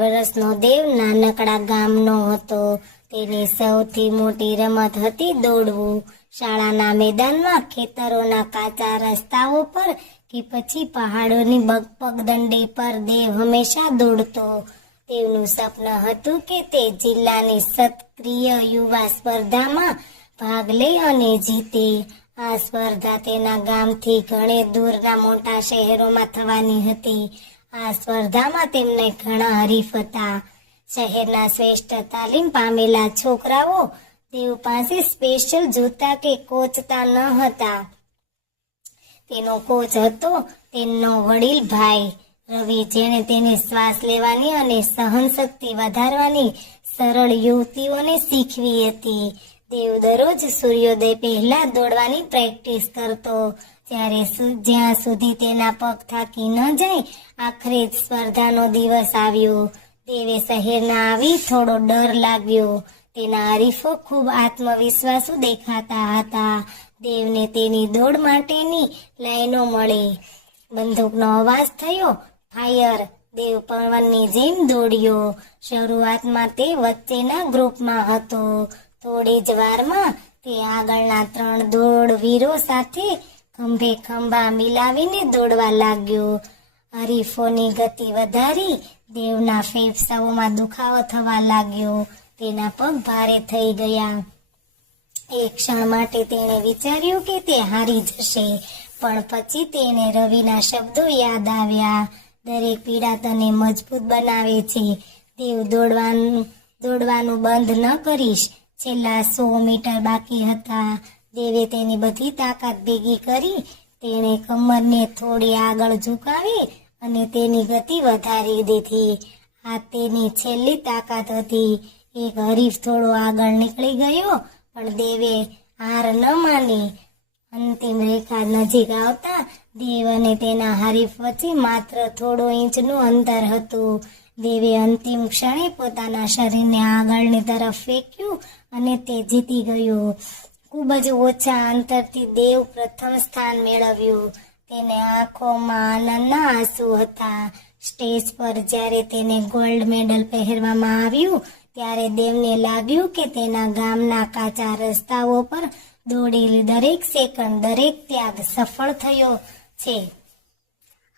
વર્ષનો દેવ નાનકડા ગામનો હતો. તેની સૌથી મોટી રમત હતી દોડવું. શાળાના મેદાનમાં, ખેતરોના કાચા રસ્તાઓ પર કે પછી પહાડોની પગદંડી પર દેવ હંમેશા દોડતો. દેવનું સપનું હતું કે તે જિલ્લાની સક્રિય યુવા સ્પર્ધામાં ભાગ લે અને જીતે. આ સ્પર્ધા તેના ગામથી ઘણી દૂરના મોટા શહેરોમાં થવાની હતી. આ સ્પર્ધામાં તેમને ઘણા હરીફ હતા. શહેરના શ્રેષ્ઠ તાલીમ પામેલા છોકરાઓ દેવ પાસે સ્પેશિયલ જૂતા કે કોચતા ન હતા. તેનો કોચ હતો તેનો વડીલ ભાઈ રવિ, જેણે તેને શ્વાસ લેવાની અને સહનશક્તિ વધારવાની સરળ યુક્તિઓને શીખવી હતી. દેવ દરરોજ સૂર્યોદય પહેલા દોડવાની પ્રેક્ટિસ કરતો, જ્યાં સુધી તેના પગ થાકી ન જાય. આખરે સ્પર્ધાનો દિવસ આવ્યો. દેવે શહેરના આવી થોડો ડર લાગ્યો. તેના હરીફો ખૂબ આત્મવિશ્વાસુ દેખાતા હતા. દેવને તેની દોડ માટેની લાઈનો મળી. બંદૂકનો અવાજ થયો, ફાયર. દેવ પવનની જેમ દોડ્યો. શરૂઆતમાં તે વચ્ચેના ગ્રુપમાં હતો. થોડી જ વારમાં તે આગળના 3 દોડવીરો સાથે ખંભે ખંભા મિલાવીને દોડવા લાગ્યો. હરીફોની ગતિ વધારી દેવના ફેફસાઓમાં દુખાવો થવા લાગ્યો. તેના પગ ભારે થઈ ગયા. એક ક્ષણ માટે તેણે વિચાર્યું કે તે હારી જશે, પણ પછી તેને રવિના શબ્દો યાદ આવ્યા. દરેક પીડા તને મજબૂત બનાવે છે. દેવ, દોડવાનું બંધ ન કરીશ. છેલ્લા 100 મીટર બાકી હતા. દેવે તેની બધી તાકાત ભેગી કરી. તેણે કમરને થોડી આગળ ઝુકાવી અને તેની ગતિ વધારી દીધી. આ તેની છેલ્લી તાકાત હતી. એક હરીફ થોડો આગળ નીકળી ગયો, પણ દેવે હાર ન માની. અંતિમ રેખા નજીક આવતા દેવ અને તેના હરીફ વચ્ચે માત્ર થોડો ઇંચનું અંતર હતું. દેવે અંતિમ ક્ષણે પોતાના શરીરને આગળની તરફ ફેંક્યું અને તે જીતી ગયો. ખૂબ જ ઓછા અંતરથી દેવ પ્રથમ સ્થાન મેળવ્યું. તેને આંખોમાં આનંદના આંસુ હતા. સ્ટેજ પર જ્યારે તેને ગોલ્ડ મેડલ પહેરવામાં આવ્યું, ત્યારે દેવને લાગ્યું કે તેના ગામના કાચા રસ્તાઓ પર દોડેલી દરેક સેકન્ડ, દરેક ત્યાગ સફળ થયો છે.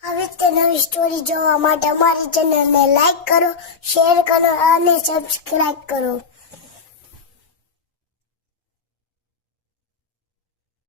આવી રીતે નવી સ્ટોરી જોવા માટે અમારી ચેનલને લાઈક કરો, શેર કરો અને સબસ્ક્રાઇબ કરો.